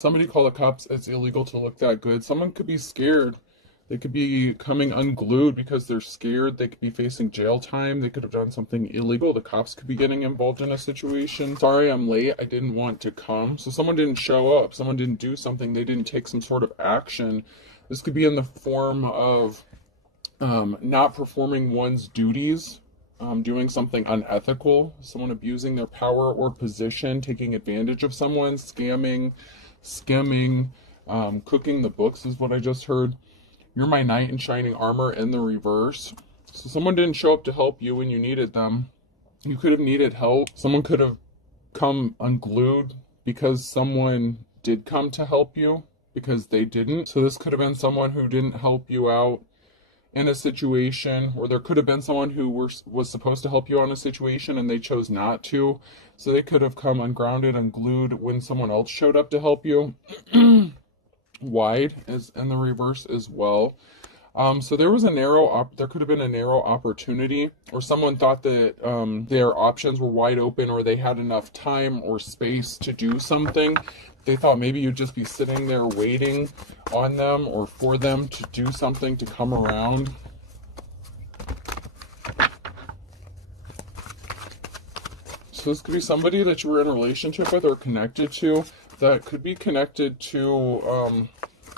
Somebody call the cops. It's illegal to look that good. Someone could be scared. They could be coming unglued because they're scared. They could be facing jail time. They could have done something illegal. The cops could be getting involved in a situation. Sorry, I'm late. I didn't want to come. So someone didn't show up. Someone didn't do something. They didn't take some sort of action. This could be in the form of not performing one's duties, doing something unethical, someone abusing their power or position, taking advantage of someone, scamming, skimming, cooking the books is what I just heard. You're my knight in shining armor in the reverse. So someone didn't show up to help you when you needed them. You could have needed help. Someone could have come unglued because someone did come to help you because they didn't. So this could have been someone who didn't help you out in a situation, or there could have been someone who was supposed to help you on a situation and they chose not to. So they could have come ungrounded, unglued when someone else showed up to help you. Wide is in the reverse as well. So there was there could have been a narrow opportunity, or someone thought that their options were wide open, or they had enough time or space to do something. They thought maybe you'd just be sitting there waiting on them or for them to do something, to come around. So this could be somebody that you were in a relationship with or connected to, that could be connected to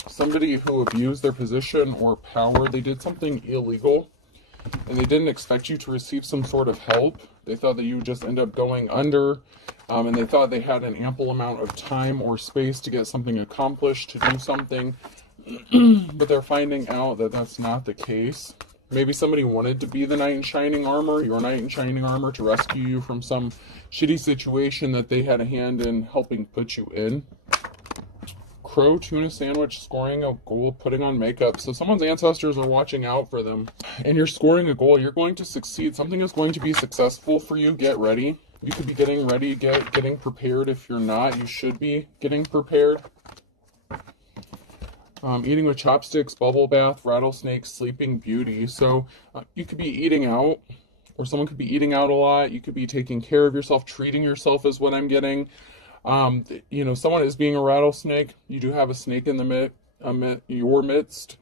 somebody who abused their position or power. They did something illegal and they didn't expect you to receive some sort of help. They thought that you would just end up going under, and they thought they had an ample amount of time or space to get something accomplished, to do something, but they're finding out that that's not the case. Maybe somebody wanted to be the knight in shining armor, your knight in shining armor, to rescue you from some shitty situation that they had a hand in helping put you in. Crow, tuna sandwich, scoring a goal, putting on makeup. So someone's ancestors are watching out for them. And you're scoring a goal. You're going to succeed. Something is going to be successful for you. Get ready. You could be getting ready, getting prepared. If you're not, you should be getting prepared. Eating with chopsticks, bubble bath, rattlesnake, sleeping beauty. So you could be eating out, or someone could be eating out a lot. You could be taking care of yourself, treating yourself is what I'm getting. Someone is being a rattlesnake. You do have a snake in your midst.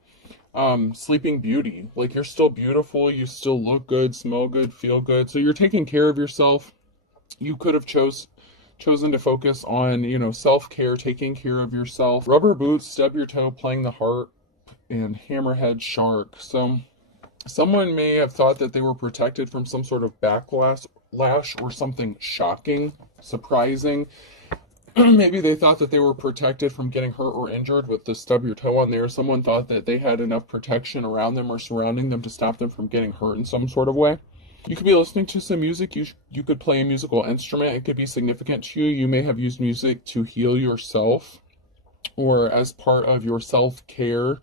Sleeping beauty. Like, you're still beautiful. You still look good, smell good, feel good. So you're taking care of yourself. You could have chosen to focus on, self-care, taking care of yourself. Rubber boots, stub your toe, playing the harp, and hammerhead shark. So someone may have thought that they were protected from some sort of backlash or something shocking, surprising. Maybe they thought that they were protected from getting hurt or injured with the stub your toe on there. Someone thought that they had enough protection around them or surrounding them to stop them from getting hurt in some sort of way. You could be listening to some music. You could play a musical instrument. It could be significant to you. You may have used music to heal yourself or as part of your self-care.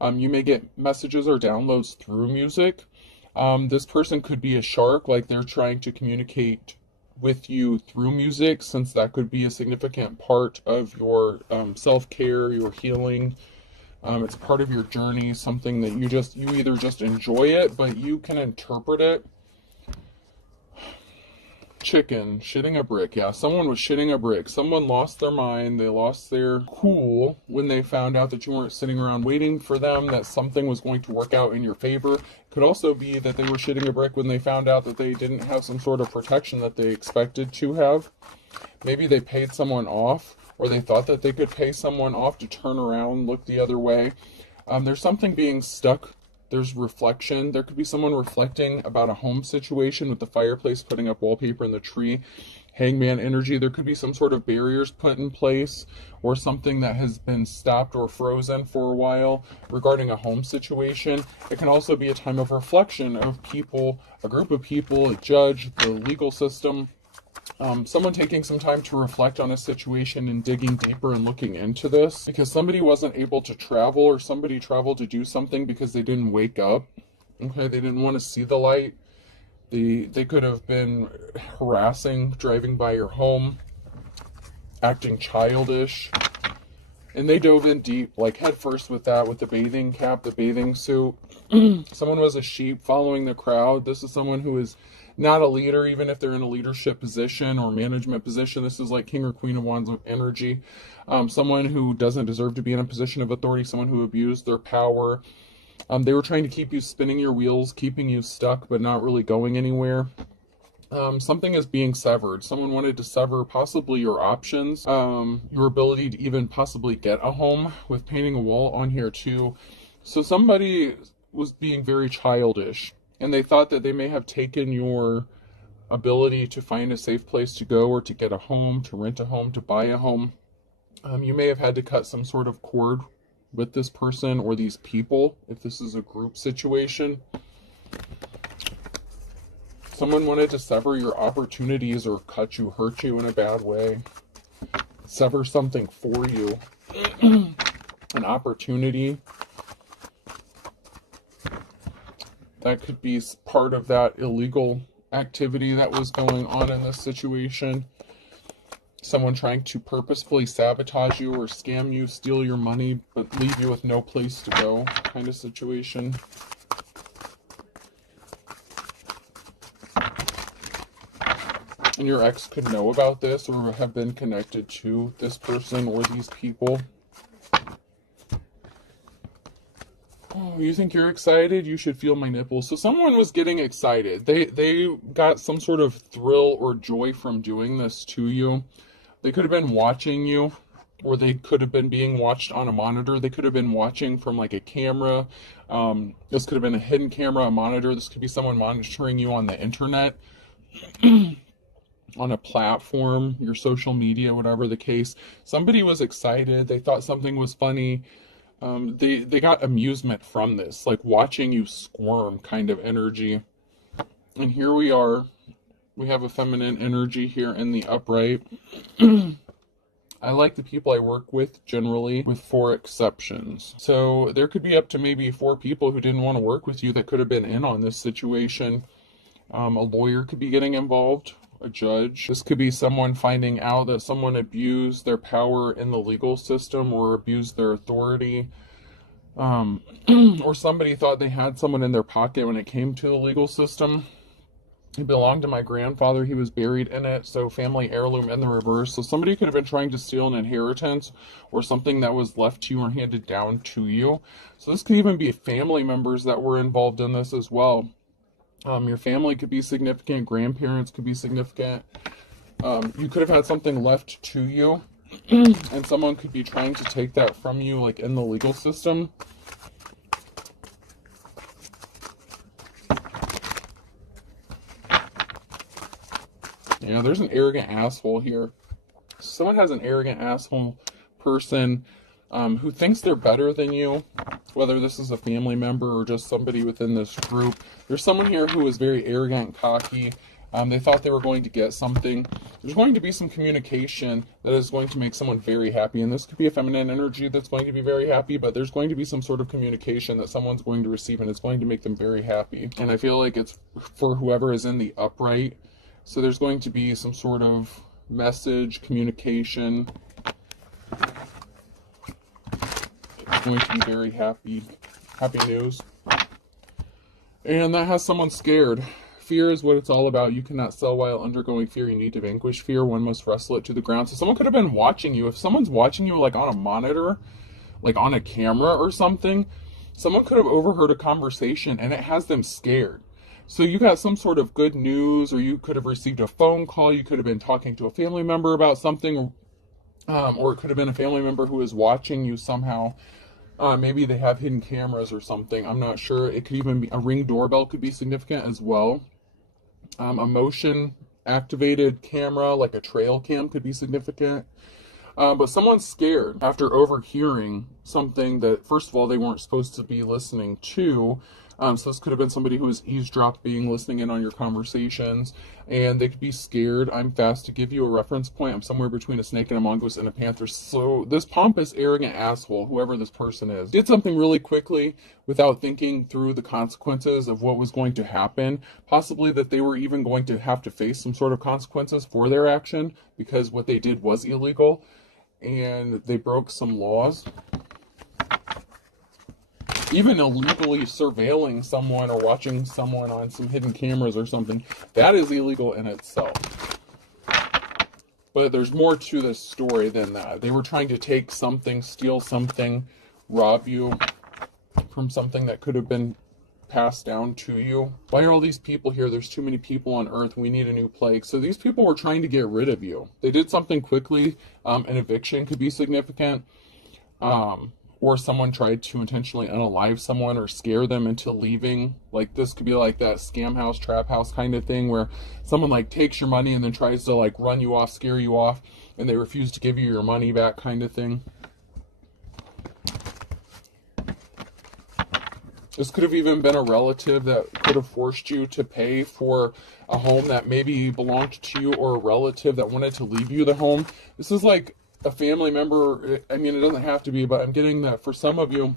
You may get messages or downloads through music. This person could be a shark, like they're trying to communicate with you through music, since that could be a significant part of your self-care, your healing. It's part of your journey, something that you either just enjoy it, but you can interpret it. Chicken, shitting a brick. Yeah, someone was shitting a brick. Someone lost their mind. They lost their cool when they found out that you weren't sitting around waiting for them, that something was going to work out in your favor. It could also be that they were shitting a brick when they found out that they didn't have some sort of protection that they expected to have. Maybe they paid someone off, or they thought that they could pay someone off to turn around, look the other way. There's something being stuck. There's reflection. There could be someone reflecting about a home situation with the fireplace, putting up wallpaper in the tree. Hangman energy. There could be some sort of barriers put in place, or something that has been stopped or frozen for a while regarding a home situation. It can also be a time of reflection of people, a group of people, a judge, the legal system. Someone taking some time to reflect on a situation and digging deeper and looking into this, because somebody wasn't able to travel, or somebody traveled to do something because they didn't wake up. Okay, they didn't want to see the light. They could have been harassing, driving by your home, acting childish, and they dove in deep, like head first with that, with the bathing cap, the bathing suit. Someone was a sheep following the crowd. This is someone who is not a leader, even if they're in a leadership position or management position. This is like King or Queen of Wands energy. Someone who doesn't deserve to be in a position of authority, someone who abused their power. They were trying to keep you spinning your wheels, keeping you stuck, but not really going anywhere. Something is being severed. Someone wanted to sever possibly your options, your ability to even possibly get a home, with painting a wall on here too. So somebody was being very childish, and they thought that they may have taken your ability to find a safe place to go, or to get a home, to rent a home, to buy a home. You may have had to cut some sort of cord with this person or these people, if this is a group situation. Someone wanted to sever your opportunities, or cut you, hurt you in a bad way. Sever something for you. An opportunity. That could be part of that illegal activity that was going on in this situation. Someone trying to purposefully sabotage you or scam you, steal your money, but leave you with no place to go, kind of situation. And your ex could know about this, or have been connected to this person or these people. Oh, you think you're excited? You should feel my nipples. So someone was getting excited. They got some sort of thrill or joy from doing this to you. They could have been watching you, or they could have been being watched on a monitor. They could have been watching from like a camera. This could have been a hidden camera, a monitor. This could be someone monitoring you on the internet. On a platform, your social media, whatever the case. Somebody was excited. They thought something was funny. They got amusement from this, like watching you squirm kind of energy. And here we are. We have a feminine energy here in the upright. I like the people I work with generally, with 4 exceptions. So there could be up to maybe 4 people who didn't want to work with you that could have been in on this situation. A lawyer could be getting involved. A judge. This could be someone finding out that someone abused their power in the legal system, or abused their authority. Or somebody thought they had someone in their pocket when it came to the legal system. It belonged to my grandfather. He was buried in it. So family heirloom in the reverse. So somebody could have been trying to steal an inheritance, or something that was left to you or handed down to you. So this could even be family members that were involved in this as well. Your family could be significant. Grandparents could be significant. You could have had something left to you, and someone could be trying to take that from you, like in the legal system. Yeah, there's an arrogant asshole here. Someone has an arrogant asshole person who thinks they're better than you, whether this is a family member or just somebody within this group. There's someone here who is very arrogant and cocky. They thought they were going to get something. There's going to be some communication that is going to make someone very happy. And this could be a feminine energy that's going to be very happy, but there's going to be some sort of communication that someone's going to receive, and it's going to make them very happy. And I feel like it's for whoever is in the upright. So there's going to be some sort of message, communication. It's going to be very happy news. And that has someone scared. Fear is what it's all about. You cannot sell while undergoing fear. You need to vanquish fear. One must wrestle it to the ground. So someone could have been watching you. If someone's watching you like on a monitor, like on a camera or something, someone could have overheard a conversation and it has them scared. So you got some sort of good news, or you could have received a phone call. You could have been talking to a family member about something, or it could have been a family member who is watching you somehow. Maybe they have hidden cameras or something. I'm not sure. It could even be a Ring doorbell could be significant as well. A motion activated camera, like a trail cam, could be significant. But someone's scared after overhearing something that, first of all, they weren't supposed to be listening to. So this could have been somebody who was eavesdropping, listening in on your conversations, and they could be scared. I'm fast to give you a reference point. I'm somewhere between a snake and a mongoose and a panther. So this pompous, arrogant asshole, whoever this person is, did something really quickly without thinking through the consequences of what was going to happen. Possibly that they were even going to have to face some sort of consequences for their action, because what they did was illegal and they broke some laws. even illegally surveilling someone or watching someone on some hidden cameras or something, that is illegal in itself. But there's more to this story than that. They were trying to take something, steal something, rob you from something that could have been passed down to you. Why are all these people here? There's too many people on Earth. We need a new plague. So these people were trying to get rid of you. They did something quickly. An eviction could be significant. Or someone tried to intentionally unalive someone or scare them into leaving. Like, this could be like that scam house, trap house kind of thing where someone like takes your money and then tries to like run you off, scare you off, and they refuse to give you your money back kind of thing. This could have even been a relative that could have forced you to pay for a home that maybe belonged to you, or a relative that wanted to leave you the home. This is like a family member. I mean, it doesn't have to be, but I'm getting that for some of you,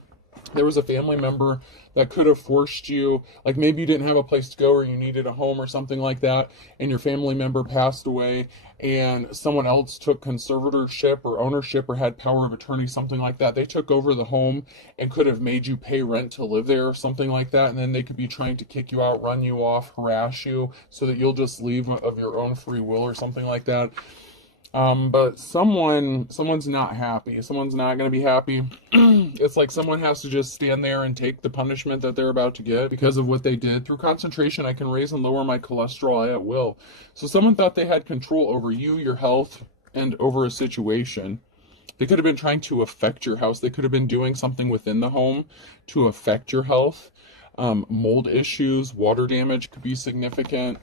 there was a family member that could have forced you, like maybe you didn't have a place to go or you needed a home or something like that, and your family member passed away and someone else took conservatorship or ownership or had power of attorney, something like that. They took over the home and could have made you pay rent to live there or something like that, and then they could be trying to kick you out, run you off, harass you so that you'll just leave of your own free will or something like that. But someone's not happy. Someone's not going to be happy. It's like someone has to just stand there and take the punishment that they're about to get because of what they did. Through concentration, I can raise and lower my cholesterol at will. So someone thought they had control over you, your health, and over a situation. They could have been trying to affect your house. They could have been doing something within the home to affect your health. Mold issues, water damage could be significant.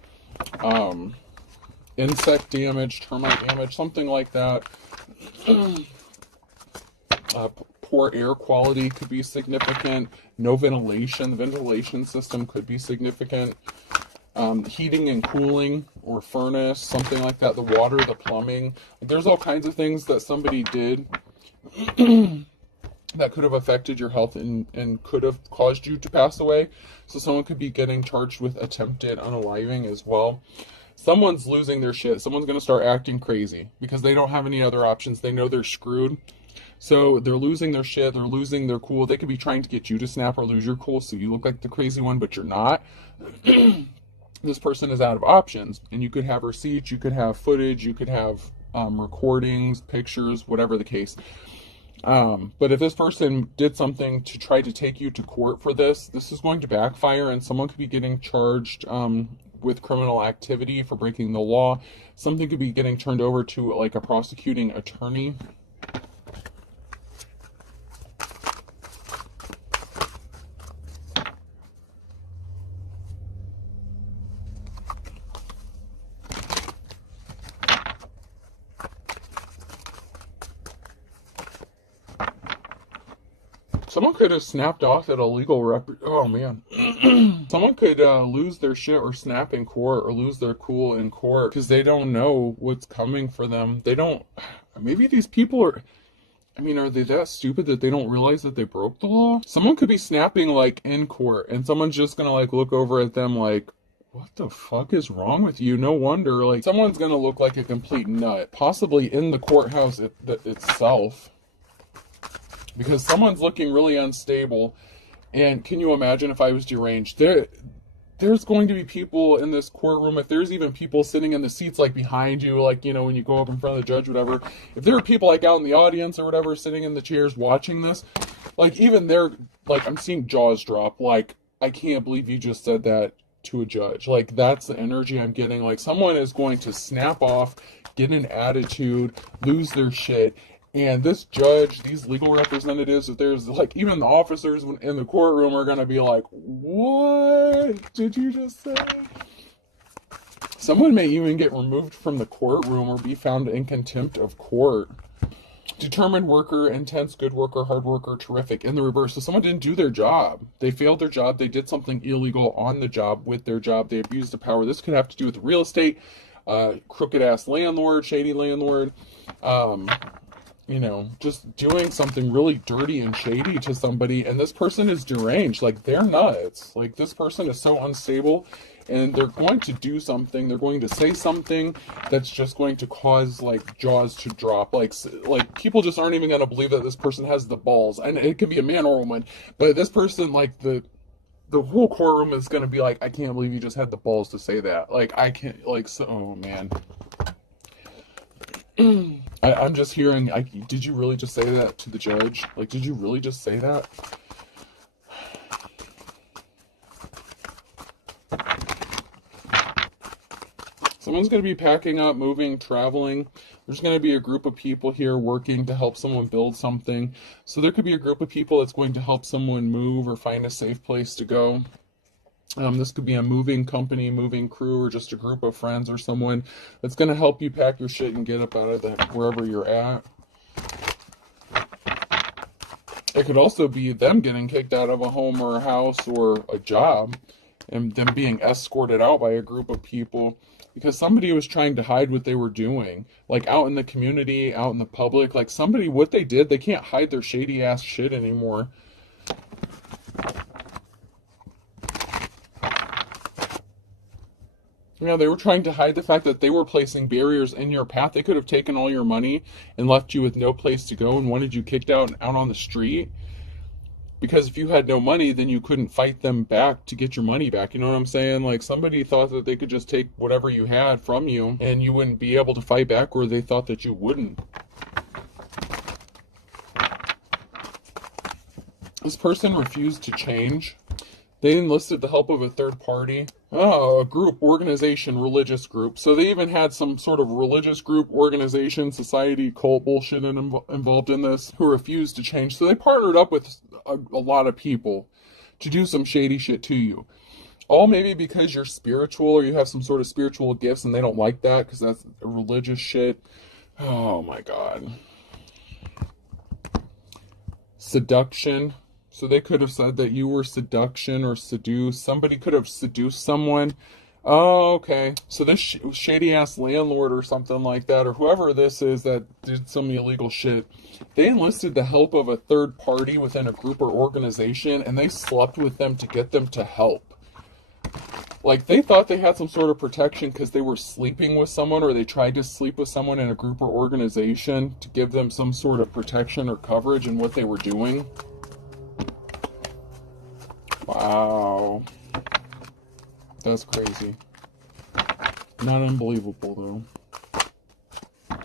Insect damage, termite damage, something like that. Poor air quality could be significant. No ventilation. The ventilation system could be significant. Heating and cooling or furnace, something like that. The water, the plumbing. There's all kinds of things that somebody did that could have affected your health and could have caused you to pass away. So someone could be getting charged with attempted unaliving as well. Someone's losing their shit. Someone's going to start acting crazy because they don't have any other options. They know they're screwed. So they're losing their shit. They're losing their cool. They could be trying to get you to snap or lose your cool so you look like the crazy one, but you're not. This person is out of options. And you could have receipts. You could have footage. You could have recordings, pictures, whatever the case. But if this person did something to try to take you to court for this, this is going to backfire, and someone could be getting charged with criminal activity for breaking the law. Something could be getting turned over to like a prosecuting attorney. Someone could have snapped off at a legal oh man. Someone could lose their shit or snap in court or lose their cool in court because they don't know what's coming for them. They don't, maybe these people are, I mean, are they that stupid that they don't realize that they broke the law? Someone could be snapping like in court and someone's just gonna like look over at them like, what the fuck is wrong with you? No wonder, like someone's gonna look like a complete nut, possibly in the courthouse itself. Because someone's looking really unstable. And can you imagine if I was deranged? There's going to be people in this courtroom. If there's even people sitting in the seats like behind you, like, you know, when you go up in front of the judge, whatever. If there are people like out in the audience or whatever, sitting in the chairs watching this, like even they're, like I'm seeing jaws drop. Like, I can't believe you just said that to a judge. Like, that's the energy I'm getting. Like, someone is going to snap off, get an attitude, lose their shit. And this judge, these legal representatives, if there's like even the officers in the courtroom are going to be like, what did you just say? Someone may even get removed from the courtroom or be found in contempt of court. Determined worker, intense, good worker, hard worker, terrific. In the reverse, so someone didn't do their job. They failed their job. They did something illegal on the job with their job. They abused the power. This could have to do with real estate, crooked ass landlord, shady landlord, you know, just doing something really dirty and shady to somebody, and this person is deranged. Like, they're nuts. Like, this person is so unstable, and they're going to do something, they're going to say something that's just going to cause like jaws to drop. Like people just aren't even going to believe that this person has the balls. And it could be a man or a woman, but this person, like the whole courtroom is going to be like, I can't believe you just had the balls to say that. Like, I can't, like, so, oh man. I'm just hearing, did you really just say that to the judge? Like, did you really just say that? Someone's going to be packing up, moving, traveling. There's going to be a group of people here working to help someone build something. So there could be a group of people that's going to help someone move or find a safe place to go. This could be a moving company, moving crew, or just a group of friends or someone that's going to help you pack your shit and get up out of wherever you're at. It could also be them getting kicked out of a home or a house or a job and them being escorted out by a group of people because somebody was trying to hide what they were doing. Like out in the community, out in the public, like somebody, what they did, they can't hide their shady ass shit anymore. You know, they were trying to hide the fact that they were placing barriers in your path. They could have taken all your money and left you with no place to go and wanted you kicked out on the street. Because if you had no money, then you couldn't fight them back to get your money back. You know what I'm saying? Like somebody thought that they could just take whatever you had from you and you wouldn't be able to fight back, or they thought that you wouldn't. This person refused to change. They enlisted the help of a third party. Oh, a group, organization, religious group. So they even had some sort of religious group, organization, society, cult bullshit involved in this who refused to change. So they partnered up with a lot of people to do some shady shit to you. All maybe because you're spiritual or you have some sort of spiritual gifts and they don't like that because that's religious shit. Oh my God. Seduction. So they could have said that you were seduction or seduce. Somebody could have seduced someone. Oh, okay. So this shady ass landlord or something like that, or whoever this is that did some illegal shit, they enlisted the help of a third party within a group or organization, and they slept with them to get them to help. Like they thought they had some sort of protection because they were sleeping with someone, or they tried to sleep with someone in a group or organization to give them some sort of protection or coverage in what they were doing. Wow. That's crazy. Not unbelievable, though.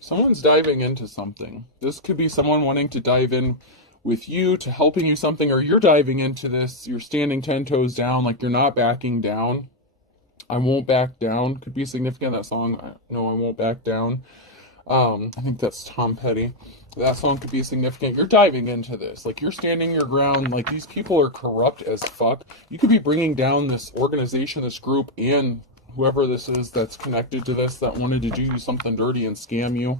Someone's diving into something. This could be someone wanting to dive in with you, to helping you something, or you're diving into this. You're standing 10 toes down, like you're not backing down. I won't back down. Could be significant, that song. No, I won't back down. I think that's Tom Petty. That song could be significant. You're diving into this. Like, you're standing your ground. Like, these people are corrupt as fuck. You could be bringing down this organization, this group, and whoever this is that's connected to this that wanted to do you something dirty and scam you.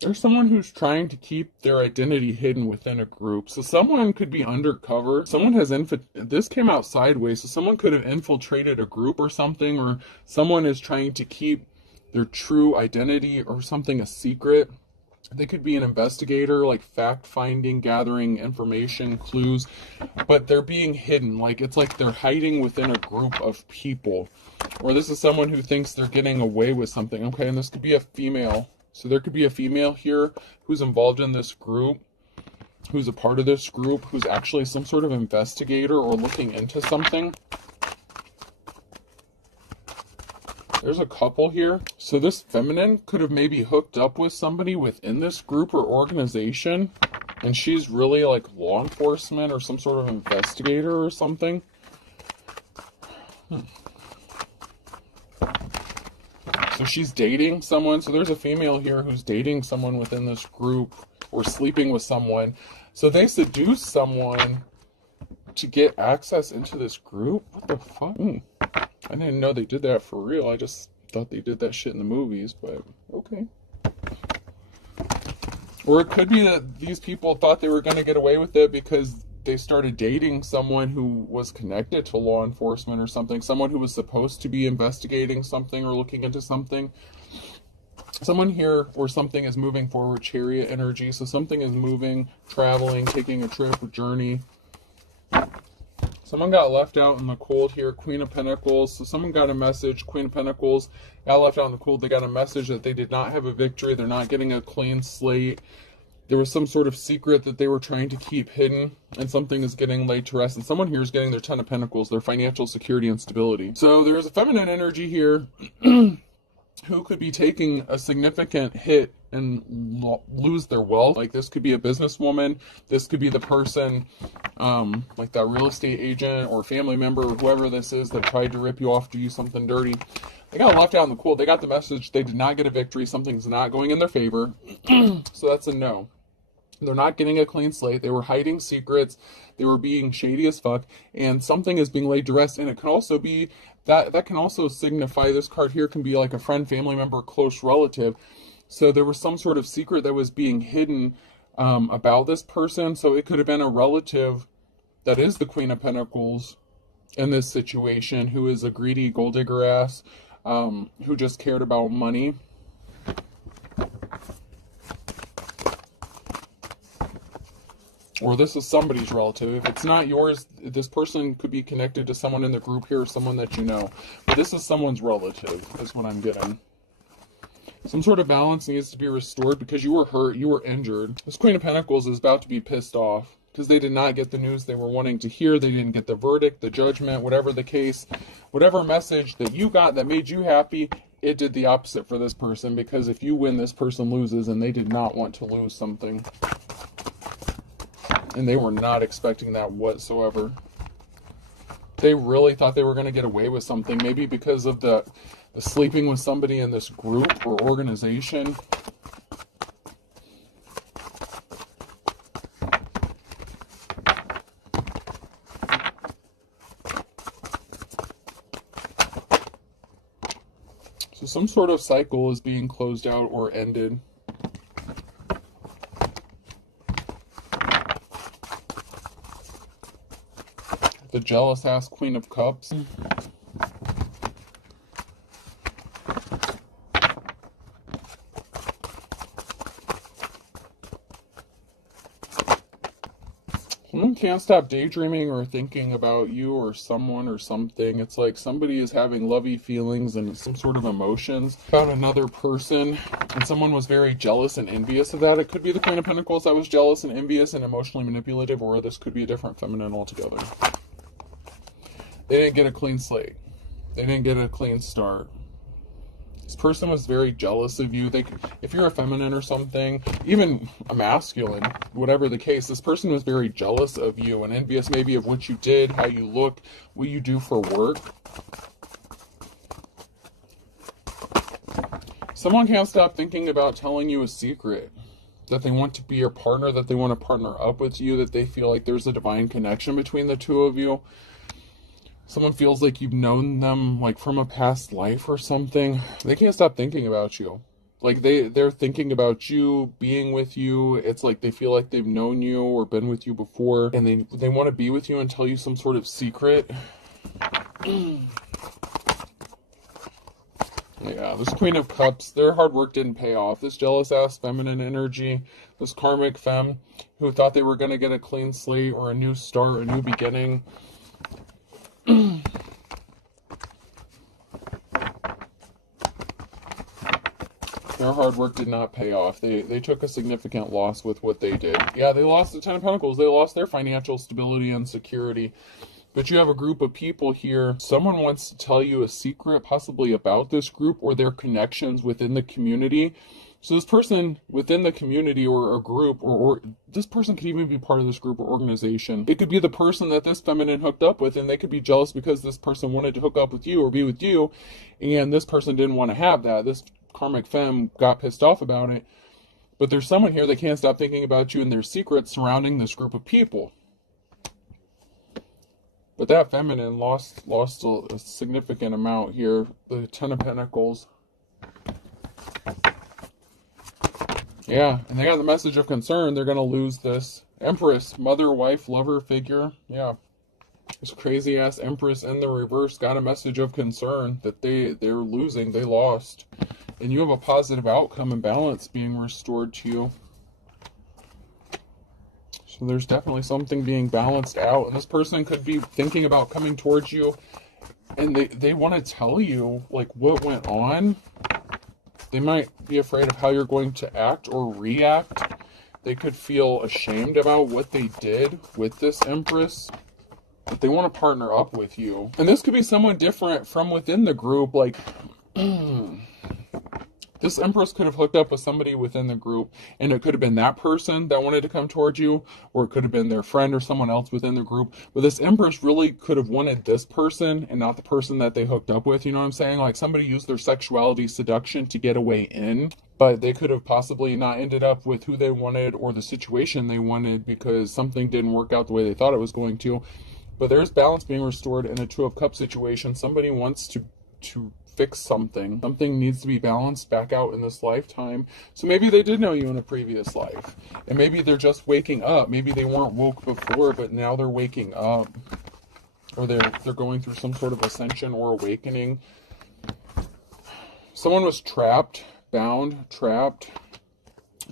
There's someone who's trying to keep their identity hidden within a group. So someone could be undercover. Someone has this came out sideways. So someone could have infiltrated a group or something, or someone is trying to keep their true identity or something a secret. They could be an investigator, like fact-finding, gathering information, clues, but they're being hidden. Like, it's like they're hiding within a group of people. Or this is someone who thinks they're getting away with something. Okay, and this could be a female. So there could be a female here who's involved in this group, who's a part of this group, who's actually some sort of investigator or looking into something. There's a couple here. So this feminine could have maybe hooked up with somebody within this group or organization, and she's really like law enforcement or some sort of investigator or something. So she's dating someone. So there's a female here who's dating someone within this group or sleeping with someone. So they seduce someone to get access into this group? What the fuck? I didn't know they did that for real. I just thought they did that shit in the movies, but okay. Or it could be that these people thought they were going to get away with it because they started dating someone who was connected to law enforcement or something, someone who was supposed to be investigating something or looking into something. Someone here or something is moving forward, chariot energy. So something is moving, traveling, taking a trip, a journey. Someone got left out in the cold here, Queen of Pentacles. So someone got a message, Queen of Pentacles, got left out in the cold. They got a message that they did not have a victory. They're not getting a clean slate. There was some sort of secret that they were trying to keep hidden, and something is getting laid to rest. And someone here is getting their Ten of Pentacles, their financial security and stability. So there's a feminine energy here who could be taking a significant hit and lose their wealth. Like this could be a businesswoman. This could be the person, like that real estate agent or family member or whoever this is that tried to rip you off, do you something dirty. They got left out in the cold. They got the message. They did not get a victory. Something's not going in their favor. So that's a no. They're not getting a clean slate. They were hiding secrets. They were being shady as fuck. And something is being laid to rest. And it can also be, that can also signify, this card here can be like a friend, family member, close relative. So there was some sort of secret that was being hidden about this person. So it could have been a relative that is the Queen of Pentacles in this situation, who is a greedy gold digger ass, who just cared about money. Or this is somebody's relative. If it's not yours, this person could be connected to someone in the group here, or someone that you know. But this is someone's relative, is what I'm getting. Some sort of balance needs to be restored because you were hurt, you were injured. This Queen of Pentacles is about to be pissed off because they did not get the news they were wanting to hear. They didn't get the verdict, the judgment, whatever the case. Whatever message that you got that made you happy, it did the opposite for this person, because if you win, this person loses, and they did not want to lose something. And they were not expecting that whatsoever. They really thought they were going to get away with something, maybe because of the sleeping with somebody in this group or organization. So some sort of cycle is being closed out or ended. The jealous ass Queen of Cups. Someone can't stop daydreaming or thinking about you or someone or something. It's like somebody is having lovey feelings and some sort of emotions about another person, and someone was very jealous and envious of that. It could be the Queen of Pentacles that was jealous and envious and emotionally manipulative, or this could be a different feminine altogether. They didn't get a clean slate. They didn't get a clean start. This person was very jealous of you. If you're a feminine or something, even a masculine, whatever the case, this person was very jealous of you and envious maybe of what you did, how you look, what you do for work. Someone can't stop thinking about telling you a secret, that they want to be your partner, that they want to partner up with you, that they feel like there's a divine connection between the two of you. Someone feels like you've known them like from a past life or something. They can't stop thinking about you. Like they're thinking about you, being with you. It's like they feel like they've known you or been with you before, and they want to be with you and tell you some sort of secret. Yeah, this Queen of Cups, their hard work didn't pay off. This jealous ass feminine energy, this karmic femme who thought they were going to get a clean slate or a new start, a new beginning. Their hard work did not pay off. They took a significant loss with what they did. Yeah, they lost the Ten of Pentacles. They lost their financial stability and security. But you have a group of people here. Someone wants to tell you a secret, possibly about this group or their connections within the community. So this person within the community or a group, or this person could even be part of this group or organization. It could be the person that this feminine hooked up with, and they could be jealous because this person wanted to hook up with you or be with you, and this person didn't want to have that. This karmic femme got pissed off about it. But there's someone here that can't stop thinking about you and their secrets surrounding this group of people. But that feminine lost a significant amount here. The Ten of Pentacles. Yeah, and they got the message of concern. They're going to lose this Empress, mother, wife, lover figure. Yeah. This crazy ass Empress in the reverse got a message of concern that they're losing. They lost. And you have a positive outcome and balance being restored to you. So there's definitely something being balanced out. And this person could be thinking about coming towards you, and they want to tell you, like, what went on. They might be afraid of how you're going to act or react. They could feel ashamed about what they did with this Empress. But they want to partner up with you. And this could be someone different from within the group. Like, this Empress could have hooked up with somebody within the group, and it could have been that person that wanted to come towards you, or it could have been their friend or someone else within the group. But this Empress really could have wanted this person and not the person that they hooked up with, you know what I'm saying? Like, somebody used their sexuality seduction to get a way in, but they could have possibly not ended up with who they wanted or the situation they wanted because something didn't work out the way they thought it was going to. But there's balance being restored in a Two of Cups situation. Somebody wants to fix something. Something needs to be balanced back out in this lifetime. So maybe they did know you in a previous life. And maybe they're just waking up. Maybe they weren't woke before, but now they're waking up. Or they're going through some sort of ascension or awakening. Someone was trapped, bound, trapped.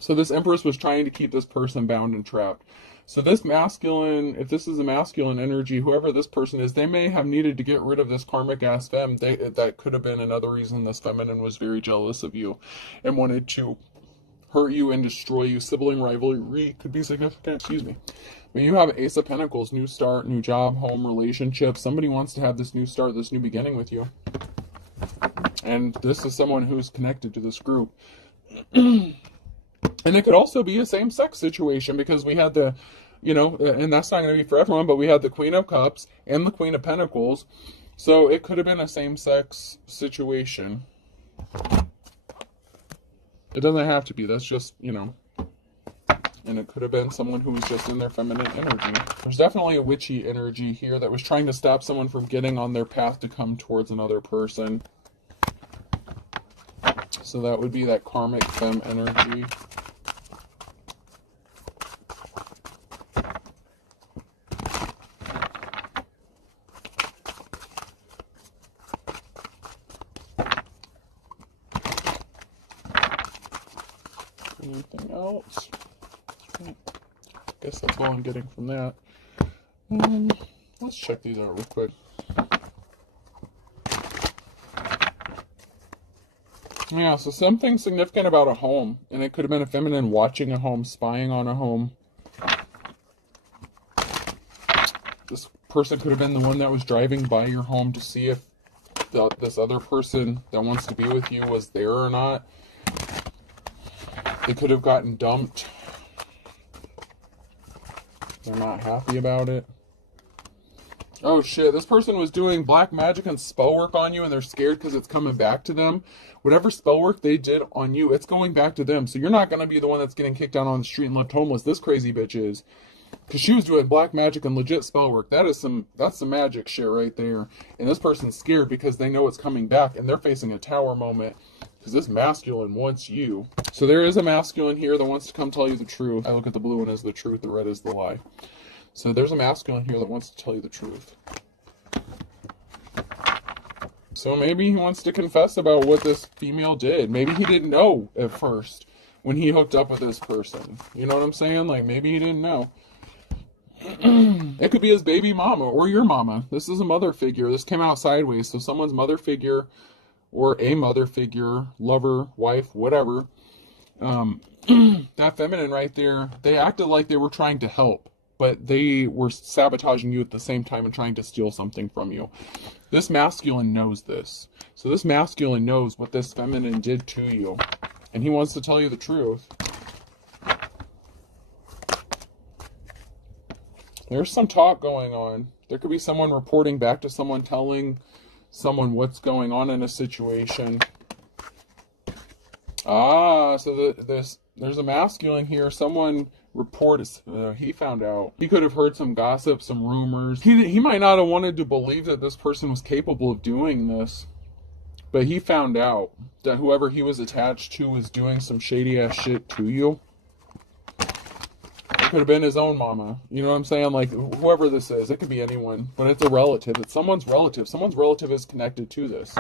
So this Empress was trying to keep this person bound and trapped. So this masculine, if this is a masculine energy, whoever this person is, they may have needed to get rid of this karmic ass femme. That could have been another reason this feminine was very jealous of you and wanted to hurt you and destroy you. Sibling rivalry could be significant, excuse me. But you have Ace of Pentacles, new start, new job, home, relationship. Somebody wants to have this new start, this new beginning with you. And this is someone who's connected to this group. And it could also be a same-sex situation because we had the, you know, and that's not going to be for everyone, but we had the Queen of Cups and the Queen of Pentacles. So it could have been a same-sex situation. It doesn't have to be. That's just, you know. And it could have been someone who was just in their feminine energy. There's definitely a witchy energy here that was trying to stop someone from getting on their path to come towards another person. So that would be that karmic femme energy. Anything else? I guess that's all I'm getting from that. Let's check these out real quick. Yeah, so something significant about a home. And it could have been a feminine watching a home, spying on a home. This person could have been the one that was driving by your home to see if this other person that wants to be with you was there or not. They could have gotten dumped. They're not happy about it. Oh shit, this person was doing black magic and spell work on you and they're scared because it's coming back to them. Whatever spell work they did on you, it's going back to them. So you're not going to be the one that's getting kicked out on the street and left homeless. This crazy bitch is. Because she was doing black magic and legit spell work. That's some magic shit right there. And this person's scared because they know it's coming back and they're facing a tower moment. Because this masculine wants you. So there is a masculine here that wants to come tell you the truth. I look at the blue one as the truth, the red is the lie. So there's a masculine here that wants to tell you the truth. So maybe he wants to confess about what this female did. Maybe he didn't know at first when he hooked up with this person. You know what I'm saying? Like, maybe he didn't know. It could be his baby mama or your mama. This is a mother figure. This came out sideways. So someone's mother figure or a mother figure, lover, wife, whatever. That feminine right there, they acted like they were trying to help. But they were sabotaging you at the same time and trying to steal something from you. This masculine knows this. So this masculine knows what this feminine did to you. And he wants to tell you the truth. There's some talk going on. There could be someone reporting back to someone, telling someone what's going on in a situation. So there's a masculine here. Someone reports, he found out. He could have heard some gossip, some rumors. He might not have wanted to believe that this person was capable of doing this. But he found out that whoever he was attached to was doing some shady ass shit to you. It could have been his own mama. You know what I'm saying? Like, whoever this is. It could be anyone. But it's a relative. It's someone's relative. Someone's relative is connected to this.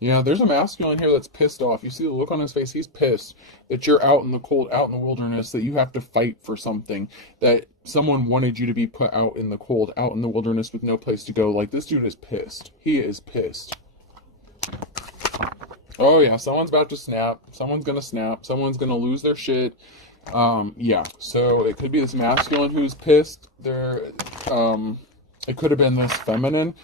Yeah, there's a masculine here that's pissed off. You see the look on his face. He's pissed that you're out in the cold, out in the wilderness, that you have to fight for something, that someone wanted you to be put out in the cold, out in the wilderness with no place to go. Like, this dude is pissed. He is pissed. Oh, yeah, someone's about to snap. Someone's going to snap. Someone's going to lose their shit. Yeah, so it could be this masculine who's pissed. It could have been this feminine.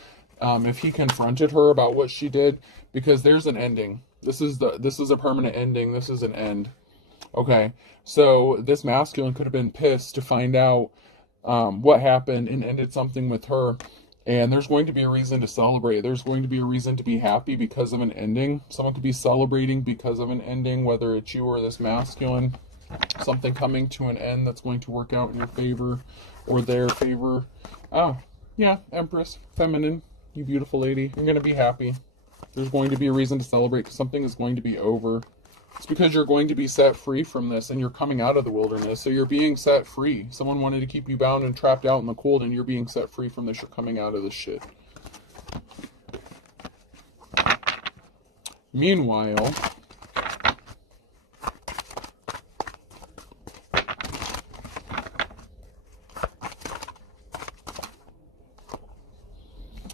If he confronted her about what she did, because there's an ending. This is a permanent ending. This is an end. Okay, so this masculine could have been pissed to find out what happened and ended something with her. And there's going to be a reason to celebrate. There's going to be a reason to be happy because of an ending. Someone could be celebrating because of an ending, whether it's you or this masculine. Something coming to an end that's going to work out in your favor or their favor. Oh, yeah, Empress, feminine, you beautiful lady. You're going to be happy. There's going to be a reason to celebrate because something is going to be over. It's because you're going to be set free from this and you're coming out of the wilderness. So you're being set free. Someone wanted to keep you bound and trapped out in the cold and you're being set free from this. You're coming out of this shit. Meanwhile,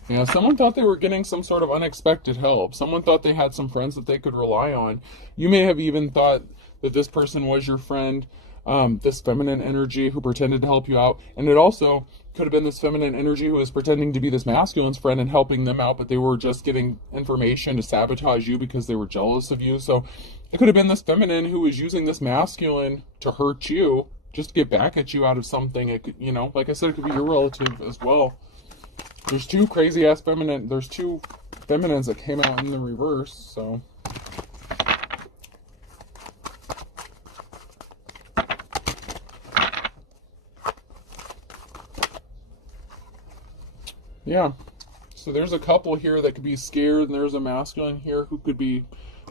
yeah, someone thought they were getting some sort of unexpected help. Someone thought they had some friends that they could rely on. You may have even thought that this person was your friend, this feminine energy who pretended to help you out. And it also could have been this feminine energy who was pretending to be this masculine's friend and helping them out, but they were just getting information to sabotage you because they were jealous of you. So it could have been this feminine who was using this masculine to hurt you, just to get back at you out of something. It could, you know, like I said, it could be your relative as well. There's two crazy ass feminine. There's two feminines that came out in the reverse. So yeah. So there's a couple here that could be scared, and there's a masculine here who could be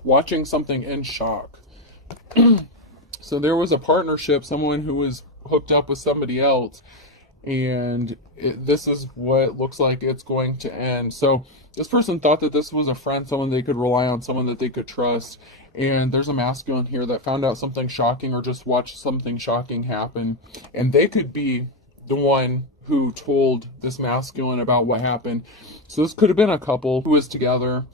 watching something in shock. So there was a partnership, someone who was hooked up with somebody else. And this is what looks like it's going to end. So this person thought that this was a friend, someone they could rely on, someone that they could trust. And there's a masculine here that found out something shocking or just watched something shocking happen. And they could be the one who told this masculine about what happened. So this could have been a couple who was together.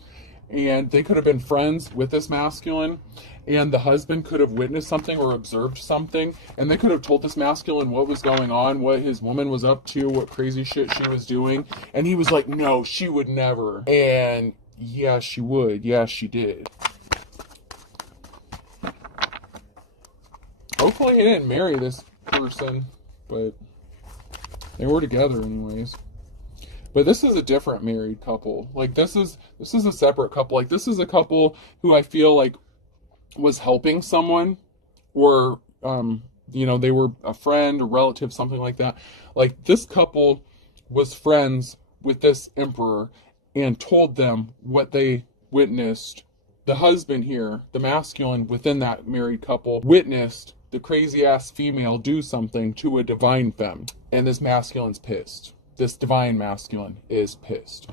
And they could have been friends with this masculine, and the husband could have witnessed something or observed something, and they could have told this masculine what was going on, what his woman was up to, what crazy shit she was doing, and he was like, no, she would never. And yeah, she would. Yeah, she did. Hopefully he didn't marry this person, but they were together anyways. But this is a different married couple. Like, this is a separate couple. Like, this is a couple who I feel like was helping someone, or you know, they were a friend, a relative, something like that. Like, this couple was friends with this emperor and told them what they witnessed. The husband here, the masculine within that married couple, witnessed the crazy ass female do something to a divine femme, and this masculine's pissed. This divine masculine is pissed.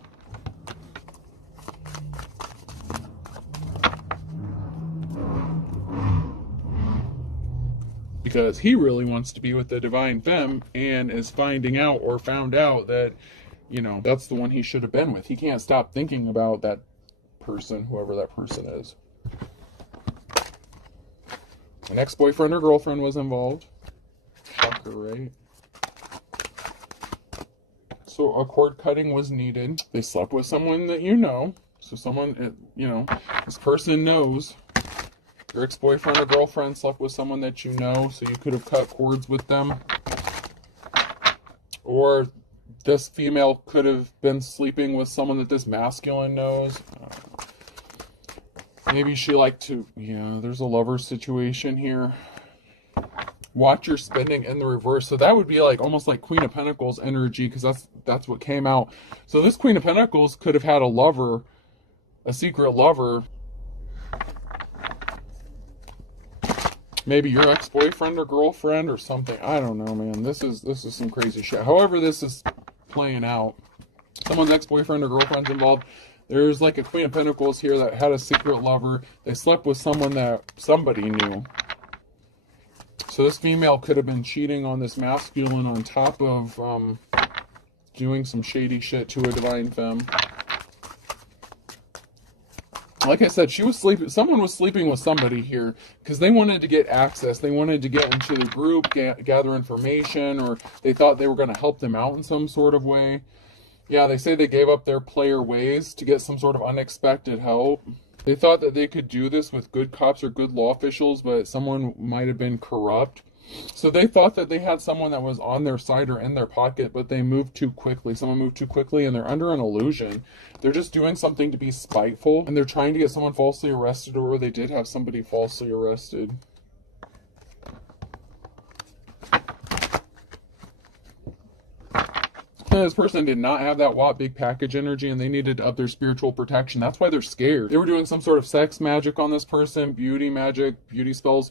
Because he really wants to be with the divine femme and is finding out or found out that, you know, that's the one he should have been with. He can't stop thinking about that person, whoever that person is. An ex-boyfriend or girlfriend was involved. Shocker, right? So a cord cutting was needed. They slept with someone that you know. So someone, you know, this person knows. Your ex-boyfriend or girlfriend slept with someone that you know, so you could have cut cords with them. Or this female could have been sleeping with someone that this masculine knows. Maybe she liked to, yeah, there's a lover situation here. Watch your spending in the reverse. So that would be like almost like Queen of Pentacles energy, because that's what came out. So this Queen of Pentacles could have had a lover, a secret lover. Maybe your ex-boyfriend or girlfriend or something. I don't know, man. This is some crazy shit. However this is playing out, someone's ex-boyfriend or girlfriend's involved. There's like a Queen of Pentacles here that had a secret lover. They slept with someone that somebody knew. So this female could have been cheating on this masculine on top of doing some shady shit to a divine femme. Like I said, she was sleeping. Someone was sleeping with somebody here because they wanted to get access. They wanted to get into the group, gather information, or they thought they were going to help them out in some sort of way. Yeah, they say they gave up their player ways to get some sort of unexpected help. They thought that they could do this with good cops or good law officials, but someone might have been corrupt. So they thought that they had someone that was on their side or in their pocket, but they moved too quickly. Someone moved too quickly, and they're under an illusion. They're just doing something to be spiteful, and they're trying to get someone falsely arrested, or they did have somebody falsely arrested. This person did not have that WAP big package energy, and they needed to up their spiritual protection. That's why they're scared. They were doing some sort of sex magic on this person, beauty magic, beauty spells,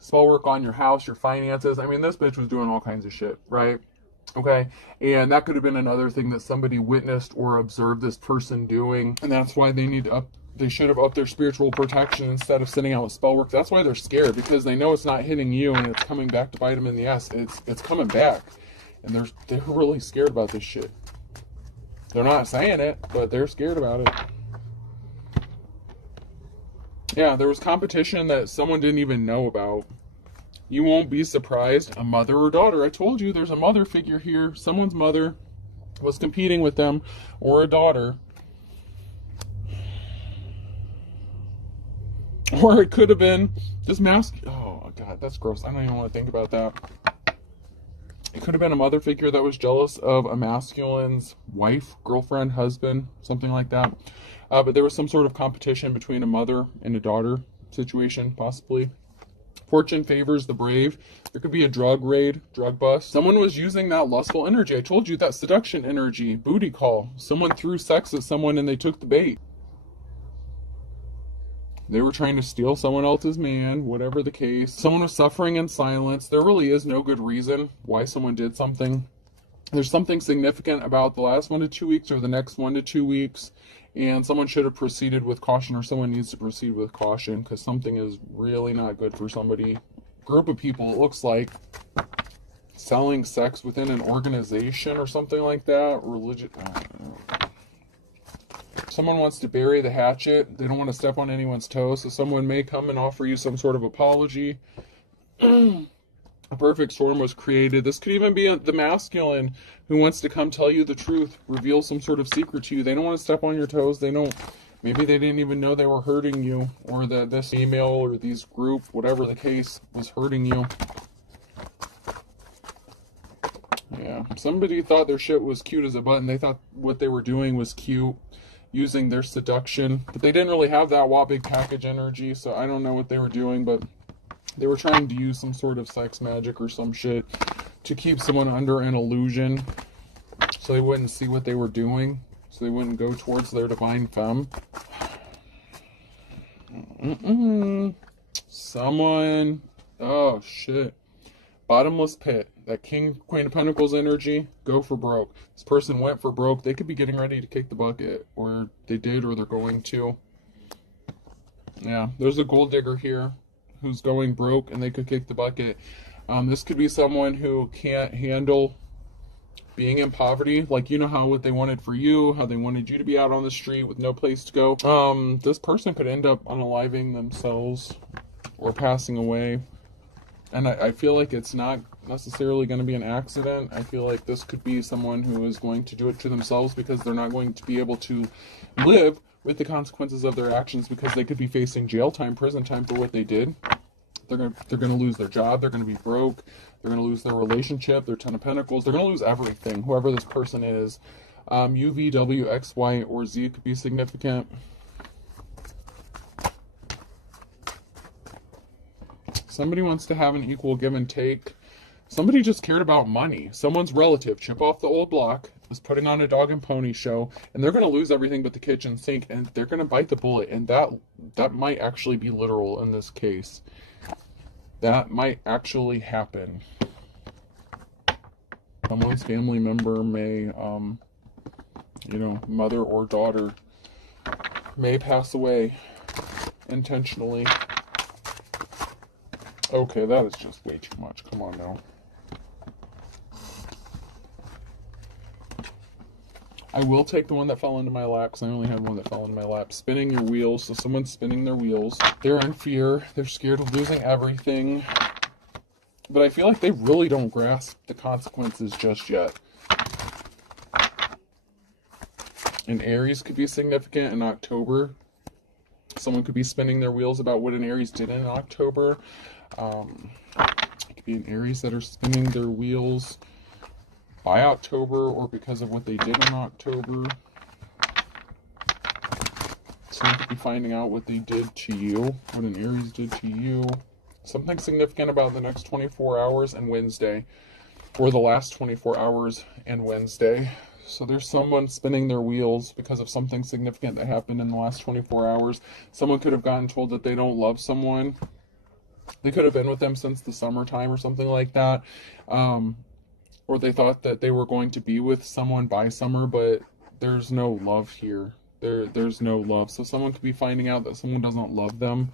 spell work on your house, your finances. I mean, this bitch was doing all kinds of shit, right? Okay, and that could have been another thing that somebody witnessed or observed this person doing, and that's why they need to up. They should have upped their spiritual protection instead of sitting out with spell work. That's why they're scared, because they know it's not hitting you and it's coming back to bite them in the ass. It's coming back. And they're really scared about this shit. They're not saying it, but they're scared about it. Yeah, there was competition that someone didn't even know about. You won't be surprised. A mother or daughter. I told you there's a mother figure here. Someone's mother was competing with them, or a daughter. Or it could have been this mask. Oh, God, that's gross. I don't even want to think about that. It could have been a mother figure that was jealous of a masculine's wife, girlfriend, husband, something like that. But there was some sort of competition between a mother and a daughter situation, possibly. Fortune favors the brave. There could be a drug raid, drug bust. Someone was using that lustful energy. I told you, that seduction energy, booty call. Someone threw sex at someone and they took the bait. They were trying to steal someone else's man, whatever the case. Someone was suffering in silence. There really is no good reason why someone did something. There's something significant about the last 1 to 2 weeks or the next 1 to 2 weeks, and someone should have proceeded with caution, or someone needs to proceed with caution, because something is really not good for somebody. Group of people, it looks like, selling sex within an organization or something like that. Religion. I don't know. Someone wants to bury the hatchet. They don't want to step on anyone's toes, so someone may come and offer you some sort of apology. A perfect storm was created. This could even be the masculine who wants to come tell you the truth, reveal some sort of secret to you. They don't want to step on your toes. Maybe they didn't even know they were hurting you, or that this female or these group, whatever the case, was hurting you. Yeah, somebody thought their shit was cute as a button. They thought what they were doing was cute, using their seduction, but they didn't really have that big package energy, so I don't know what they were doing, but they were trying to use some sort of sex magic or some shit to keep someone under an illusion, so they wouldn't see what they were doing, so they wouldn't go towards their divine femme. Someone, oh shit, bottomless pit. That Queen of Pentacles energy, go for broke. This person went for broke. They could be getting ready to kick the bucket, or they did, or they're going to. Yeah, there's a gold digger here who's going broke, and they could kick the bucket. This could be someone who can't handle being in poverty. Like, you know how what they wanted for you, how they wanted you to be out on the street with no place to go. This person could end up unaliving themselves or passing away. And I feel like it's not necessarily going to be an accident. I feel like this could be someone who is going to do it to themselves, because they're not going to be able to live with the consequences of their actions, because they could be facing jail time, prison time for what they did. They're going to lose their job. They're going to be broke. They're going to lose their relationship, their 10 of Pentacles. They're going to lose everything, whoever this person is. U, V, W, X, Y, or Z could be significant. Somebody wants to have an equal give and take. Somebody just cared about money. Someone's relative, chip off the old block, is putting on a dog and pony show, and they're going to lose everything but the kitchen sink, and they're going to bite the bullet, and that might actually be literal in this case. That might actually happen. Someone's family member may, mother or daughter, may pass away intentionally. Okay, that is just way too much. Come on now. I will take the one that fell into my lap because I only have one that fell into my lap. Spinning your wheels. So someone's spinning their wheels. They're in fear. They're scared of losing everything. But I feel like they really don't grasp the consequences just yet. An Aries could be significant in October. Someone could be spinning their wheels about what an Aries did in October. It could be an Aries that are spinning their wheels by October or because of what they did in October. Someone could be finding out what they did to you, what an Aries did to you. Something significant about the next 24 hours and Wednesday, or the last 24 hours and Wednesday. So there's someone spinning their wheels because of something significant that happened in the last 24 hours. Someone could have gotten told that they don't love someone. They could have been with them since the summertime or something like that. Or they thought that they were going to be with someone by summer, but there's no love here. There's no love. So someone could be finding out that someone doesn't love them.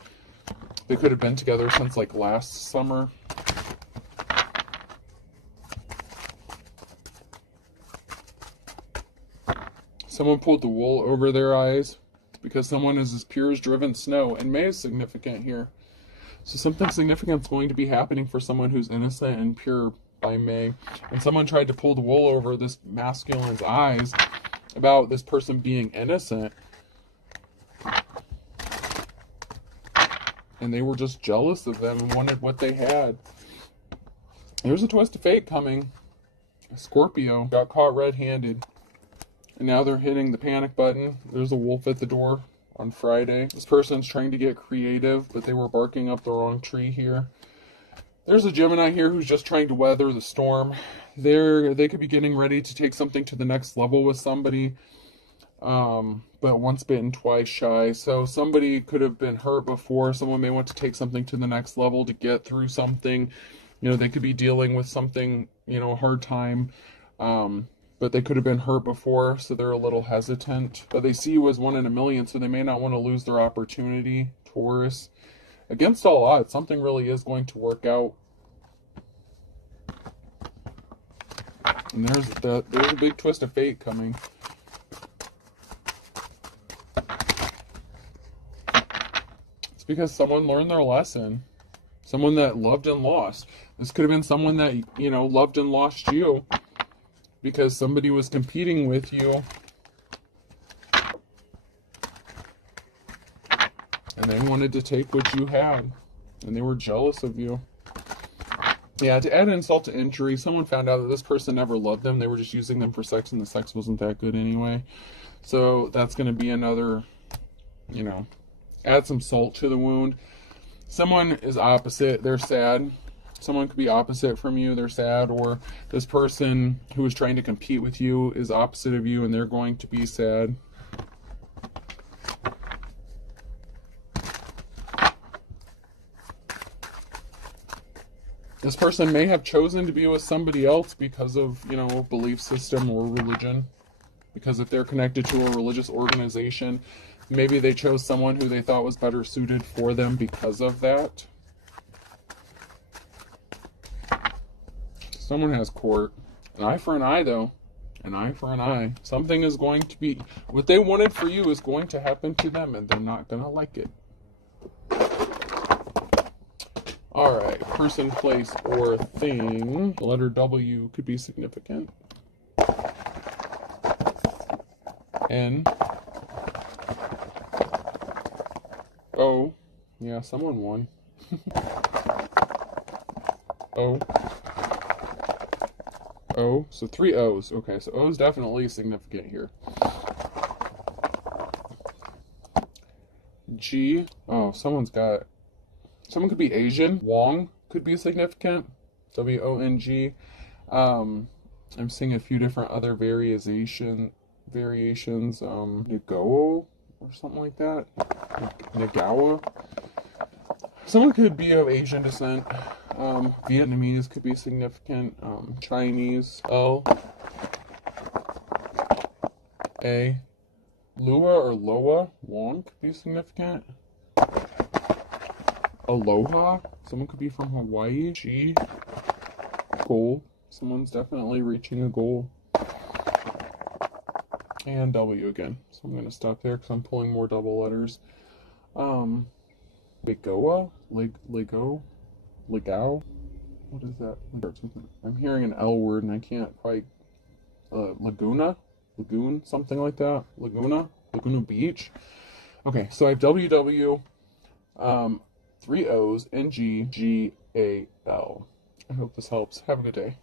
They could have been together since like last summer. Someone pulled the wool over their eyes because someone is as pure as driven snow, and May is significant here. So something significant is going to be happening for someone who's innocent and pure by May. And someone tried to pull the wool over this masculine's eyes about this person being innocent. And they were just jealous of them and wanted what they had. There's a twist of fate coming. Scorpio got caught red-handed. And now they're hitting the panic button. There's a wolf at the door on Friday. This person's trying to get creative, but they were barking up the wrong tree here. There's a Gemini here who's just trying to weather the storm. They could be getting ready to take something to the next level with somebody. But once bitten, twice shy. So somebody could have been hurt before. Someone may want to take something to the next level to get through something. You know, they could be dealing with something, you know, a hard time. But they could have been hurt before, so they're a little hesitant. But they see you as 1 in a million, so they may not want to lose their opportunity, Taurus. Against all odds, something really is going to work out. And there's a big twist of fate coming. It's because someone learned their lesson. Someone that loved and lost. This could have been someone that, you know, loved and lost you. Because somebody was competing with you. And they wanted to take what you had. And they were jealous of you. Yeah, to add insult to injury, someone found out that this person never loved them. They were just using them for sex, and the sex wasn't that good anyway. So that's going to be another, you know, add some salt to the wound. Someone is opposite. They're sad. Someone could be opposite from you, they're sad, or this person who is trying to compete with you is opposite of you and they're going to be sad. This person may have chosen to be with somebody else because of, you know, belief system or religion. Because if they're connected to a religious organization, maybe they chose someone who they thought was better suited for them because of that. Someone has court. An eye for an eye, though. An eye for an eye. Something is going to be... What they wanted for you is going to happen to them, and they're not going to like it. Alright. Person, place, or thing. The letter W could be significant. N. O. Yeah, someone won. O. O, so 3 O's. Okay, so O is definitely significant here. G. Oh, someone could be Asian. Wong could be significant. W-O-N-G. I'm seeing a few different other variations. Nagao or something like that. Nagawa. Someone could be of Asian descent. Vietnamese could be significant. Chinese. L. A. Lua or Loa, Wong could be significant. Aloha, someone could be from Hawaii. G, goal, someone's definitely reaching a goal. And W again, so I'm going to stop there because I'm pulling more double letters. Legoa, Lego, Legao, what is that? I'm hearing an L word and I can't quite, Laguna, Lagoon, something like that. Laguna Beach. Okay, so I have WW, 3 O's, and G, G, A, L. I hope this helps. Have a good day.